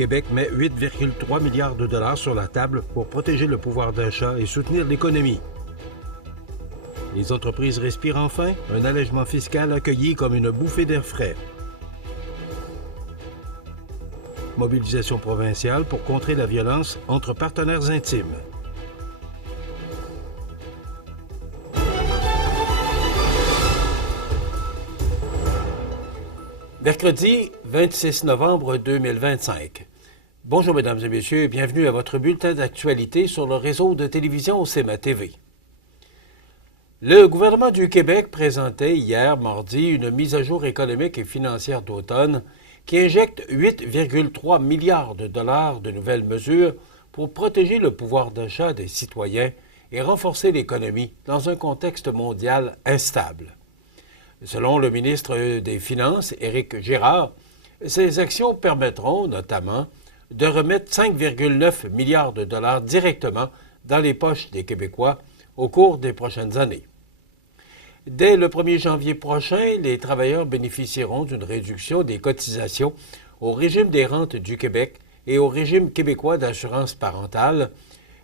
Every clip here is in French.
Québec met 8,3 milliards de dollars sur la table pour protéger le pouvoir d'achat et soutenir l'économie. Les entreprises respirent enfin, un allègement fiscal accueilli comme une bouffée d'air frais. Mobilisation provinciale pour contrer la violence entre partenaires intimes. Mercredi 26 novembre 2025. Bonjour mesdames et messieurs et bienvenue à votre bulletin d'actualité sur le réseau de télévision CMA TV. Le gouvernement du Québec présentait hier, mardi, une mise à jour économique et financière d'automne qui injecte 8,3 milliards de dollars de nouvelles mesures pour protéger le pouvoir d'achat des citoyens et renforcer l'économie dans un contexte mondial instable. Selon le ministre des Finances, Éric Girard, ces actions permettront notamment de remettre 5,9 milliards de dollars directement dans les poches des Québécois au cours des prochaines années. Dès le 1er janvier prochain, les travailleurs bénéficieront d'une réduction des cotisations au régime des rentes du Québec et au régime québécois d'assurance parentale,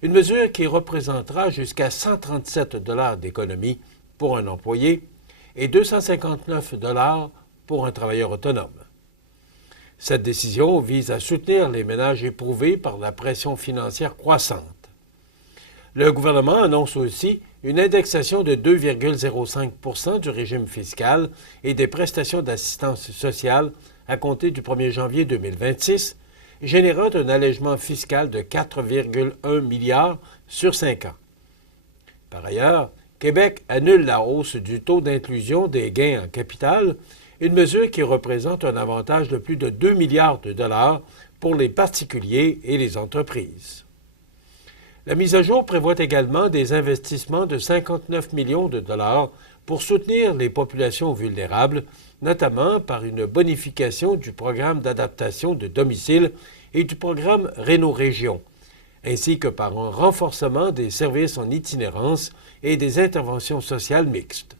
une mesure qui représentera jusqu'à 137 $ d'économie pour un employé et 259 $ pour un travailleur autonome. Cette décision vise à soutenir les ménages éprouvés par la pression financière croissante. Le gouvernement annonce aussi une indexation de 2,05 % du régime fiscal et des prestations d'assistance sociale à compter du 1er janvier 2026, générant un allègement fiscal de 4,1 milliards sur 5 ans. Par ailleurs, Québec annule la hausse du taux d'inclusion des gains en capital, une mesure qui représente un avantage de plus de 2 milliards de dollars pour les particuliers et les entreprises. La mise à jour prévoit également des investissements de 59 millions de dollars pour soutenir les populations vulnérables, notamment par une bonification du programme d'adaptation de domicile et du programme Réno-Région, ainsi que par un renforcement des services en itinérance et des interventions sociales mixtes.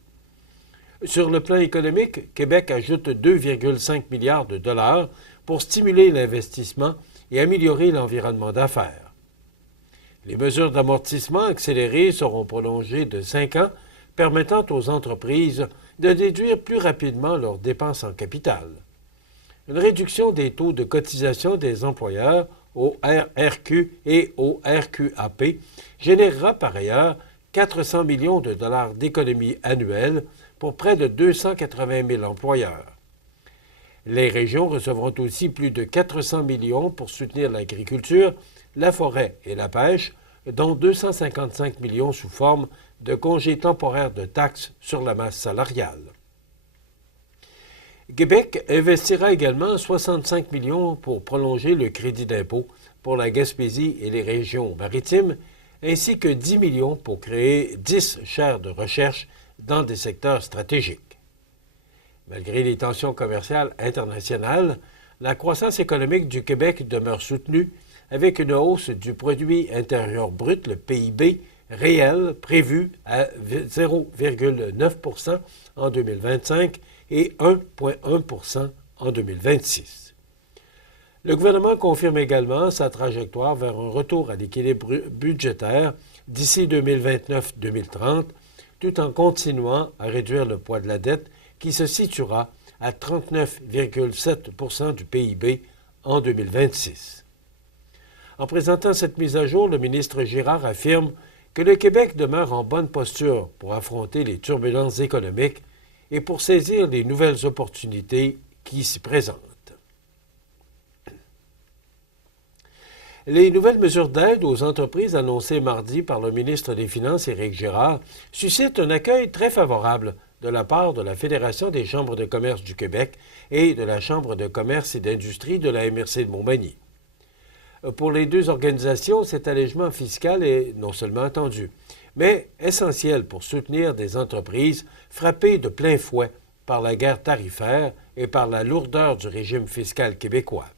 Sur le plan économique, Québec ajoute 2,5 milliards de dollars pour stimuler l'investissement et améliorer l'environnement d'affaires. Les mesures d'amortissement accélérées seront prolongées de 5 ans, permettant aux entreprises de déduire plus rapidement leurs dépenses en capital. Une réduction des taux de cotisation des employeurs au RRQ et au RQAP générera par ailleurs 400 millions de dollars d'économies annuelles pour près de 280 000 employeurs. Les régions recevront aussi plus de 400 millions pour soutenir l'agriculture, la forêt et la pêche, dont 255 millions sous forme de congés temporaires de taxes sur la masse salariale. Québec investira également 65 millions pour prolonger le crédit d'impôt pour la Gaspésie et les régions maritimes, ainsi que 10 millions pour créer 10 chaires de recherche dans des secteurs stratégiques. Malgré les tensions commerciales internationales, la croissance économique du Québec demeure soutenue avec une hausse du produit intérieur brut, le PIB, réel prévu à 0,9 % en 2025 et 1,1 % en 2026. Le gouvernement confirme également sa trajectoire vers un retour à l'équilibre budgétaire d'ici 2029-2030, tout en continuant à réduire le poids de la dette qui se situera à 39,7 % du PIB en 2026. En présentant cette mise à jour, le ministre Girard affirme que le Québec demeure en bonne posture pour affronter les turbulences économiques et pour saisir les nouvelles opportunités qui s'y présentent. Les nouvelles mesures d'aide aux entreprises annoncées mardi par le ministre des Finances, Éric Girard, suscitent un accueil très favorable de la part de la Fédération des chambres de commerce du Québec et de la Chambre de commerce et d'industrie de la MRC de Montmagny. Pour les deux organisations, cet allègement fiscal est non seulement attendu, mais essentiel pour soutenir des entreprises frappées de plein fouet par la guerre tarifaire et par la lourdeur du régime fiscal québécois.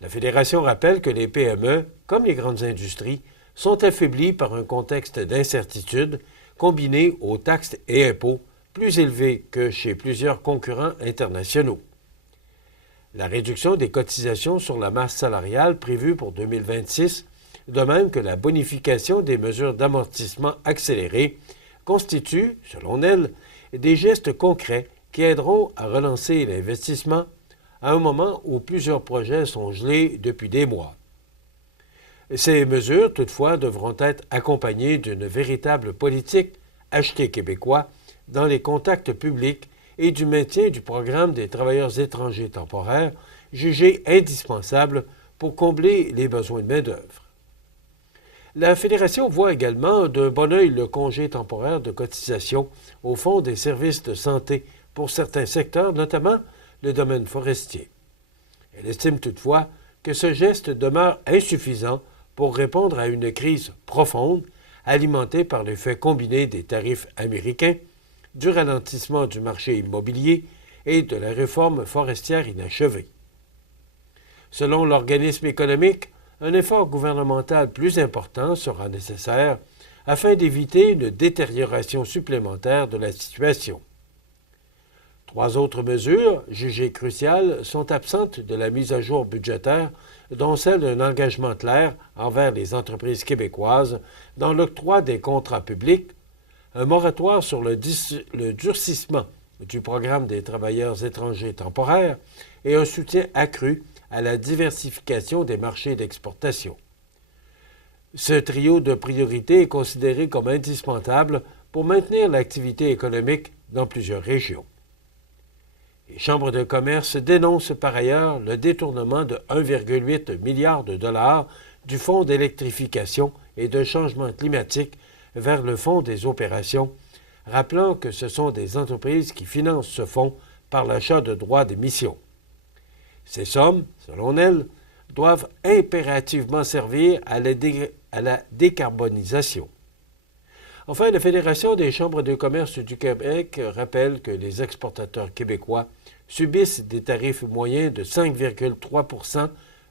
La Fédération rappelle que les PME, comme les grandes industries, sont affaiblies par un contexte d'incertitude combiné aux taxes et impôts plus élevés que chez plusieurs concurrents internationaux. la réduction des cotisations sur la masse salariale prévue pour 2026, de même que la bonification des mesures d'amortissement accéléré, constituent, selon elle, des gestes concrets qui aideront à relancer l'investissement à un moment où plusieurs projets sont gelés depuis des mois. Ces mesures, toutefois, devront être accompagnées d'une véritable politique acheté québécois dans les contacts publics et du maintien du programme des travailleurs étrangers temporaires, jugé indispensable pour combler les besoins de main-d'œuvre. La Fédération voit également d'un bon œil le congé temporaire de cotisation au Fonds des services de santé pour certains secteurs, notamment le domaine forestier. Elle estime toutefois que ce geste demeure insuffisant pour répondre à une crise profonde alimentée par l'effet combiné des tarifs américains, du ralentissement du marché immobilier et de la réforme forestière inachevée. Selon l'organisme économique, un effort gouvernemental plus important sera nécessaire afin d'éviter une détérioration supplémentaire de la situation. 3 autres mesures, jugées cruciales, sont absentes de la mise à jour budgétaire, dont celle d'un engagement clair envers les entreprises québécoises dans l'octroi des contrats publics, un moratoire sur le durcissement du programme des travailleurs étrangers temporaires et un soutien accru à la diversification des marchés d'exportation. Ce trio de priorités est considéré comme indispensable pour maintenir l'activité économique dans plusieurs régions. Les chambres de commerce dénoncent par ailleurs le détournement de 1,8 milliard de dollars du Fonds d'électrification et de changement climatique vers le Fonds des opérations, rappelant que ce sont des entreprises qui financent ce fonds par l'achat de droits d'émission. Ces sommes, selon elle, doivent impérativement servir à la décarbonisation. Enfin, la Fédération des chambres de commerce du Québec rappelle que les exportateurs québécois subissent des tarifs moyens de 5,3 %,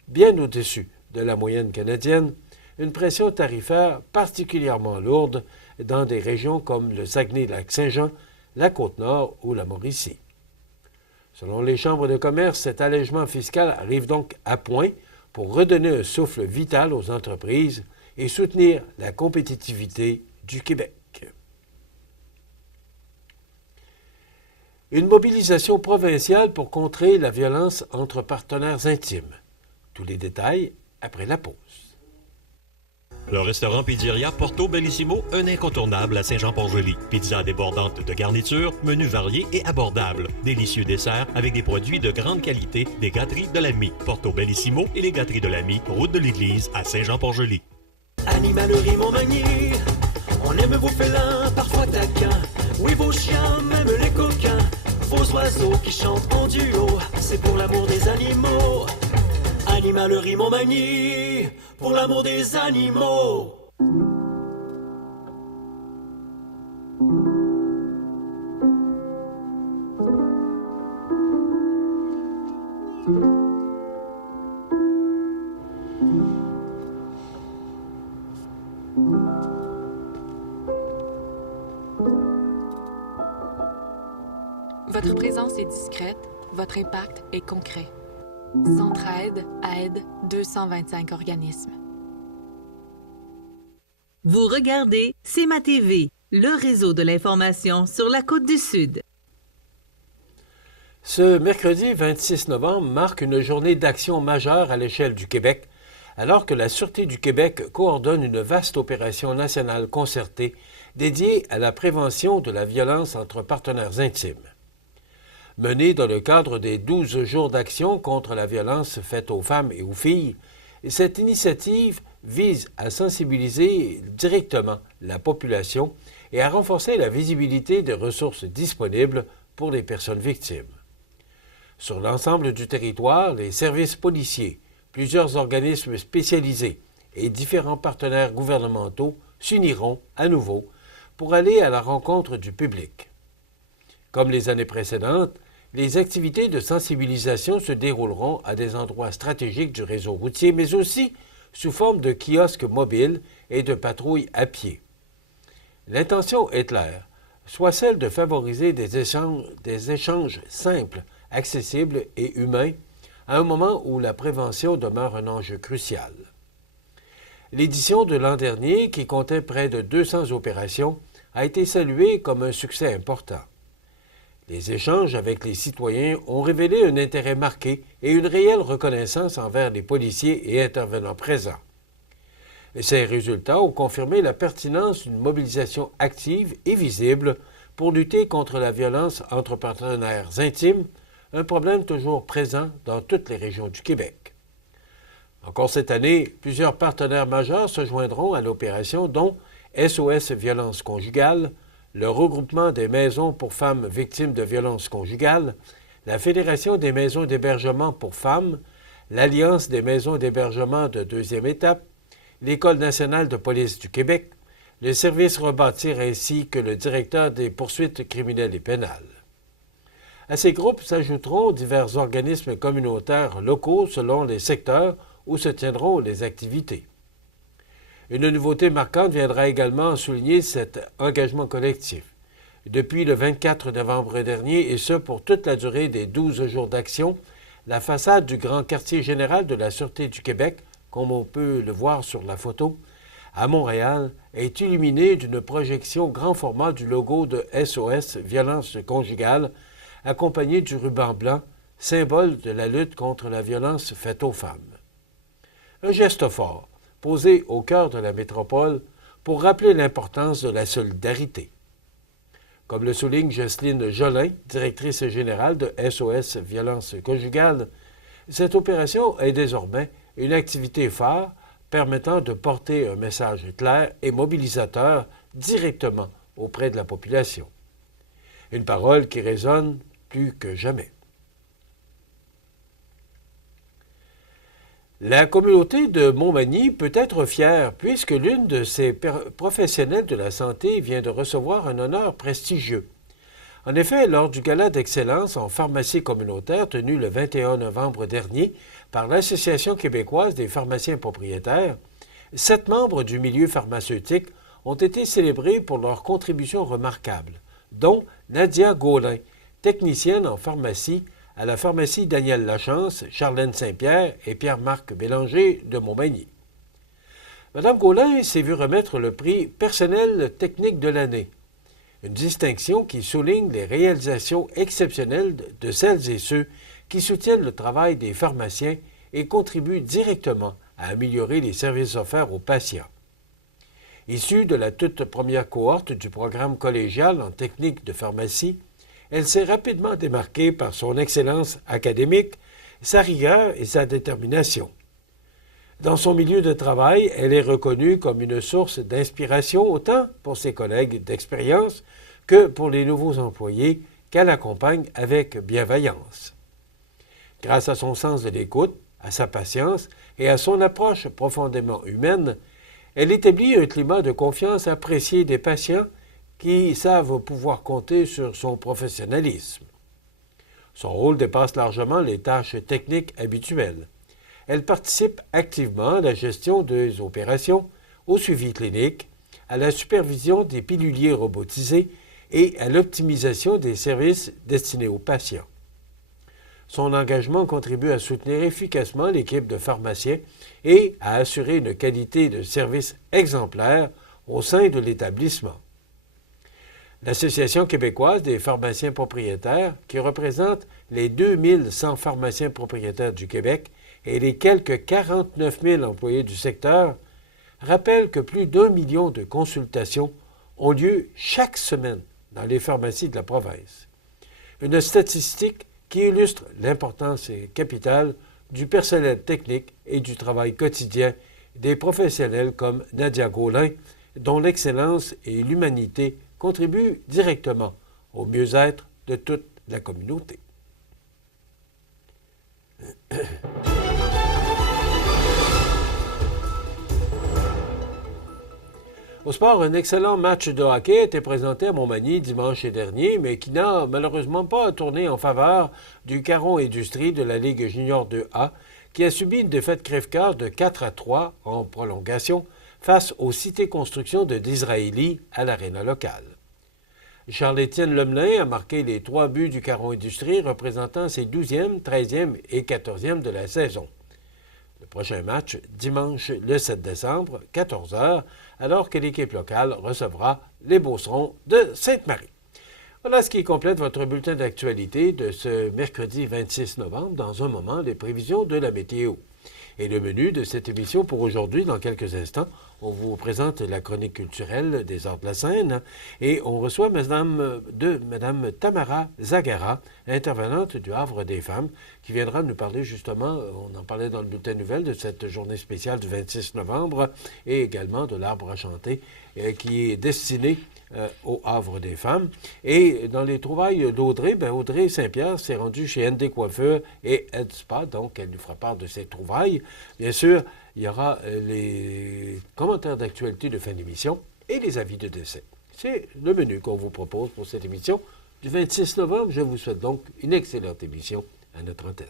bien au-dessus de la moyenne canadienne, une pression tarifaire particulièrement lourde dans des régions comme le Saguenay-Lac-Saint-Jean, la Côte-Nord ou la Mauricie. Selon les chambres de commerce, cet allègement fiscal arrive donc à point pour redonner un souffle vital aux entreprises et soutenir la compétitivité du Québec. Une mobilisation provinciale pour contrer la violence entre partenaires intimes. Tous les détails après la pause. Le restaurant Pizzeria Porto Bellissimo, un incontournable à Saint-Jean-Port-Joli. Pizza débordante de garniture, menus variés et abordables. Délicieux desserts avec des produits de grande qualité des gâteries de l'Ami. Porto Bellissimo et les gâteries de l'Ami, route de l'église à Saint-Jean-Port-Joli. Animalerie Montmagny, on aime vos félins, parfois taquins. Oui, vos chiens, même les coquins. Vos oiseaux qui chantent en duo, c'est pour l'amour des animaux. Animalerie Montmagny, pour l'amour des animaux. Votre présence est discrète, votre impact est concret. Centraide aide 225 organismes. Vous regardez CEMA TV, le réseau de l'information sur la Côte-du-Sud. Ce mercredi 26 novembre marque une journée d'action majeure à l'échelle du Québec, alors que la Sûreté du Québec coordonne une vaste opération nationale concertée dédiée à la prévention de la violence entre partenaires intimes. Menée dans le cadre des 12 jours d'action contre la violence faite aux femmes et aux filles, cette initiative vise à sensibiliser directement la population et à renforcer la visibilité des ressources disponibles pour les personnes victimes. Sur l'ensemble du territoire, les services policiers, plusieurs organismes spécialisés et différents partenaires gouvernementaux s'uniront à nouveau pour aller à la rencontre du public. Comme les années précédentes, les activités de sensibilisation se dérouleront à des endroits stratégiques du réseau routier, mais aussi sous forme de kiosques mobiles et de patrouilles à pied. L'intention est claire, soit celle de favoriser des échanges simples, accessibles et humains à un moment où la prévention demeure un enjeu crucial. L'édition de l'an dernier, qui comptait près de 200 opérations, a été saluée comme un succès important. Les échanges avec les citoyens ont révélé un intérêt marqué et une réelle reconnaissance envers les policiers et intervenants présents. Ces résultats ont confirmé la pertinence d'une mobilisation active et visible pour lutter contre la violence entre partenaires intimes, un problème toujours présent dans toutes les régions du Québec. Encore cette année, plusieurs partenaires majeurs se joindront à l'opération, dont SOS Violence conjugale, le regroupement des maisons pour femmes victimes de violences conjugales, la Fédération des maisons d'hébergement pour femmes, l'Alliance des maisons d'hébergement de deuxième étape, l'École nationale de police du Québec, le Service Rebâtir ainsi que le directeur des poursuites criminelles et pénales. À ces groupes s'ajouteront divers organismes communautaires locaux selon les secteurs où se tiendront les activités. Une nouveauté marquante viendra également souligner cet engagement collectif. Depuis le 24 novembre dernier, et ce pour toute la durée des 12 jours d'action, la façade du grand quartier général de la Sûreté du Québec, comme on peut le voir sur la photo, à Montréal, est illuminée d'une projection grand format du logo de SOS Violence conjugale, accompagné du ruban blanc, symbole de la lutte contre la violence faite aux femmes. Un geste fort, posé au cœur de la métropole pour rappeler l'importance de la solidarité. Comme le souligne Jocelyne Jolin, directrice générale de SOS Violence conjugale, cette opération est désormais une activité phare permettant de porter un message clair et mobilisateur directement auprès de la population. Une parole qui résonne plus que jamais. La communauté de Montmagny peut être fière puisque l'une de ses professionnels de la santé vient de recevoir un honneur prestigieux. En effet, lors du gala d'excellence en pharmacie communautaire tenu le 21 novembre dernier par l'Association québécoise des pharmaciens propriétaires, 7 membres du milieu pharmaceutique ont été célébrés pour leurs contributions remarquables, dont Nadia Gaulin, technicienne en pharmacie à la pharmacie Daniel Lachance, Charlène Saint-Pierre et Pierre-Marc Bélanger de Montmagny. Mme Gaulin s'est vue remettre le prix personnel technique de l'année, une distinction qui souligne les réalisations exceptionnelles de celles et ceux qui soutiennent le travail des pharmaciens et contribuent directement à améliorer les services offerts aux patients. Issue de la toute première cohorte du programme collégial en technique de pharmacie, elle s'est rapidement démarquée par son excellence académique, sa rigueur et sa détermination. Dans son milieu de travail, elle est reconnue comme une source d'inspiration autant pour ses collègues d'expérience que pour les nouveaux employés qu'elle accompagne avec bienveillance. Grâce à son sens de l'écoute, à sa patience et à son approche profondément humaine, elle établit un climat de confiance apprécié des patients qui savent pouvoir compter sur son professionnalisme. Son rôle dépasse largement les tâches techniques habituelles. Elle participe activement à la gestion des opérations, au suivi clinique, à la supervision des piluliers robotisés et à l'optimisation des services destinés aux patients. Son engagement contribue à soutenir efficacement l'équipe de pharmaciens et à assurer une qualité de service exemplaire au sein de l'établissement. L'Association québécoise des pharmaciens propriétaires, qui représente les 2100 pharmaciens propriétaires du Québec et les quelques 49 000 employés du secteur, rappelle que plus d'1 million de consultations ont lieu chaque semaine dans les pharmacies de la province. Une statistique qui illustre l'importance capitale du personnel technique et du travail quotidien des professionnels comme Nadia Gaulin, dont l'excellence et l'humanité contribuent directement au mieux-être de toute la communauté. Au sport, un excellent match de hockey a été présenté à Montmagny dimanche dernier, mais qui n'a malheureusement pas tourné en faveur du Caron Industrie de la Ligue junior 2A, qui a subi une défaite crève-cœur de 4-3 en prolongation face aux Cités Construction de Disraeli à l'aréna locale. Charles-Étienne Lemelin a marqué les 3 buts du Caron Industrie, représentant ses 12e, 13e et 14e de la saison. Le prochain match, dimanche le 7 décembre, 14 h, alors que l'équipe locale recevra les Beaucerons de Sainte-Marie. Voilà ce qui complète votre bulletin d'actualité de ce mercredi 26 novembre. Dans un moment, les prévisions de la météo. Et le menu de cette émission pour aujourd'hui, dans quelques instants, on vous présente la chronique culturelle des Arts de la Seine et on reçoit Madame Tamara Zagara, intervenante du Havre des Femmes, qui viendra nous parler justement, on en parlait dans le bulletin nouvelle, de cette journée spéciale du 26 novembre et également de l'arbre à chanter qui est destiné au Havre des Femmes. Et dans les trouvailles d'Audrey, Audrey Saint-Pierre s'est rendue chez ND Coiffeur et Ed Spa, donc elle nous fera part de ses trouvailles. Bien sûr, il y aura les commentaires d'actualité de fin d'émission et les avis de décès. C'est le menu qu'on vous propose pour cette émission du 26 novembre. Je vous souhaite donc une excellente émission à notre antenne.